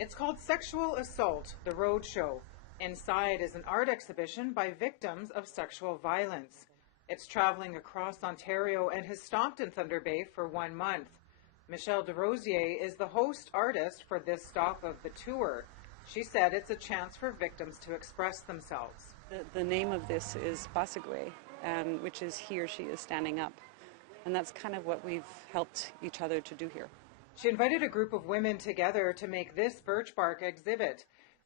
It's called Sexual Assault, the Roadshow. Inside is an art exhibition by victims of sexual violence. It's traveling across Ontario and has stopped in Thunder Bay for 1 month. Michelle Desrosiers is the host artist for this stop of the tour. She said it's a chance for victims to express themselves. The name of this is Basagwe, which is he or she is standing up. And that's kind of what we've helped each other to do here. She invited a group of women together to make this birch bark exhibit.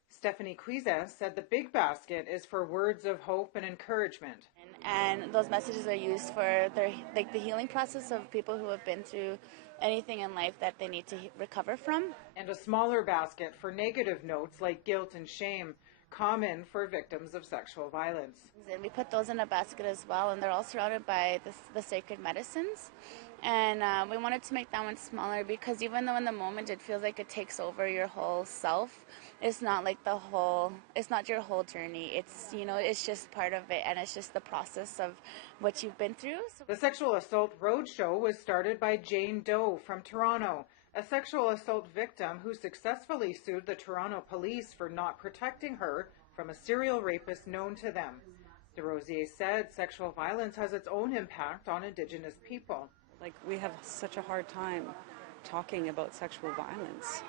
Stephanie Cuiza said the big basket is for words of hope and encouragement. And those messages are used for the healing process of people who have been through anything in life that they need to recover from. And a smaller basket for negative notes like guilt and shame, common for victims of sexual violence. And we put those in a basket as well, and they're all surrounded by the sacred medicines. And we wanted to make that one smaller because even though in the moment it feels like it takes over your whole self, it's not like it's not your whole journey. It's, it's just part of it, and it's just the process of what you've been through. The Sexual Assault Roadshow was started by Jane Doe from Toronto, a sexual assault victim who successfully sued the Toronto police for not protecting her from a serial rapist known to them. Desrosiers said sexual violence has its own impact on Indigenous people. We have such a hard time talking about sexual violence,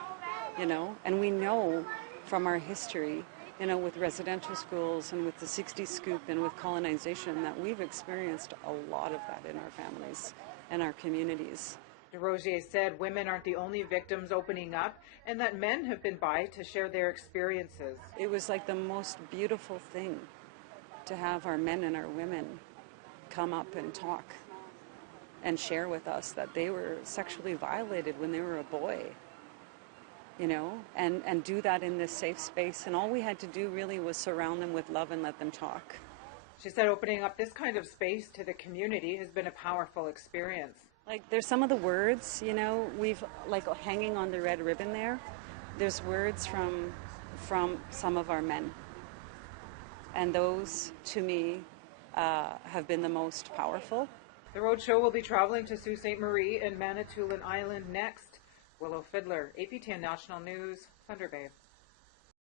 and we know from our history, with residential schools and with the 60s scoop and with colonization that we've experienced a lot of that in our families and our communities. Desrosiers said women aren't the only victims opening up and that men have been by to share their experiences. It was like the most beautiful thing to have our men and our women come up and talk and share with us that they were sexually violated when they were a boy, and do that in this safe space. And all we had to do really was surround them with love and let them talk. She said opening up this kind of space to the community has been a powerful experience. There's some of the words, we've hanging on the red ribbon there's words from some of our men. And those, to me, have been the most powerful. The Roadshow will be traveling to Sault Ste. Marie and Manitoulin Island next. Willow, Fiddler, APTN National News, Thunder Bay.